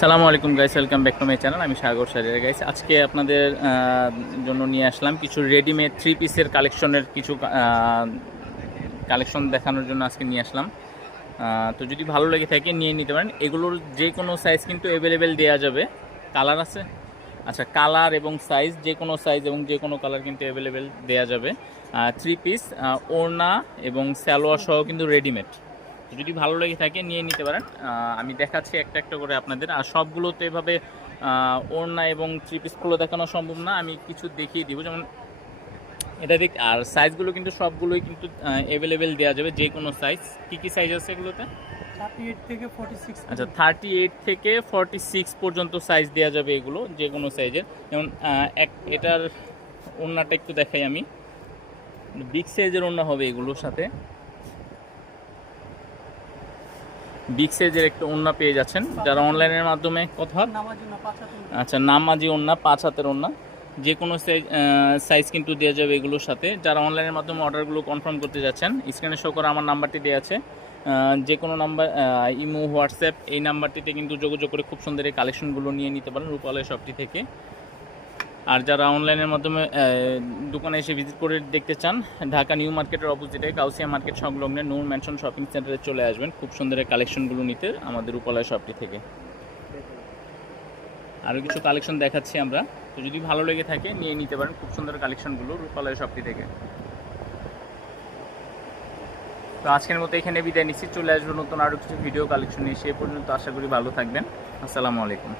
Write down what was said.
সালামু আলাইকুম guys welcome back to my channel আমি সাগর সারিয়া গাইস আজকে আপনাদের জন্য নিয়ে আসলাম কিছু রেডিমেড থ্রি পিসের কালেকশনের কিছু কালেকশন দেখানোর জন্য আজকে নিয়ে আসলাম। তো যদি ভালো লেগে থাকে নিয়ে নিতে পারেন। এগুলোর যে কোনো সাইজ কিন্তু অ্যাভেলেবেল দেওয়া যাবে। কালার আছে? আচ্ছা কালার এবং সাইজ যে কোনো সাইজ এবং যে কোনো কালার কিন্তু অ্যাভেলেবেল দেওয়া যাবে। থ্রি পিস ওড়না এবং স্যালোয়ার সহ কিন্তু রেডিমেড যদি ভালো লেগে থাকে নিয়ে নিতে পারেন। আমি দেখাচ্ছি একটা একটা করে আপনাদের। আর সবগুলো তো এভাবে ওড়না এবং থ্রি পিসগুলো দেখানো সম্ভব না। আমি কিছু দেখিয়ে দিব। যেমন এটা দেখ আর সাইজগুলো কিন্তু সবগুলোই কিন্তু অ্যাভেলেবেল দেওয়া যাবে যে কোনো সাইজ কী কী সাইজ আছে এগুলোতে? থার্টি এইট থেকে ফর্টি সিক্স আচ্ছা থার্টি এইট থেকে ফর্টি সিক্স পর্যন্ত সাইজ দেওয়া যাবে এগুলো যে কোনো সাইজের যেমন এক এটার ওড়নাটা একটু দেখাই আমি। বিগ সাইজের ওড়না হবে এগুলোর সাথে। বিগ সাইজের একটা ওড়না পেয়ে যাচ্ছেন, যারা অনলাইনের মাধ্যমে জন্য আচ্ছা নামাজি ওড়না, পাঁচ হাতের ওড়না। যে কোনো সাইজ কিন্তু দেওয়া যাবে এগুলোর সাথে। যারা অনলাইনের মাধ্যমে অর্ডারগুলো কনফার্ম করতে যাচ্ছেন স্ক্রিনে শো করা আমার নাম্বারটি দেওয়া আছে। যে কোনো নাম্বার ইমো, হোয়াটসঅ্যাপ, এই নাম্বারটিতে কিন্তু যোগাযোগ করে খুব সুন্দর এই কালেকশনগুলো নিয়ে নিতে পারেন রূপালয় শপটি থেকে। আর যারা অনলাইনের মাধ্যমে দোকানে এসে ভিজিট করে দেখতে চান, ঢাকা নিউ মার্কেটের অপোজিটে কাউসিয়া মার্কেট সংলগ্নে নূর ম্যানশন শপিং সেন্টারে চলে আসবেন। খুব সুন্দর কালেকশনগুলো নিতে আমাদের রূপালয় শপটি থেকে। আরও কিছু কালেকশন দেখাচ্ছি আমরা। তো যদি ভালো লেগে থাকে, নিয়ে নিতে পারেন খুব সুন্দর কালেকশনগুলো রূপালয় শপটি থেকে। তো আজকের মতো এখানে বিদায় নিচ্ছি। চলে আসব নতুন আরও কিছু ভিডিও কালেকশন নিয়ে। সে পর্যন্ত আশা করি ভালো থাকবেন। আসসালামু আলাইকুম।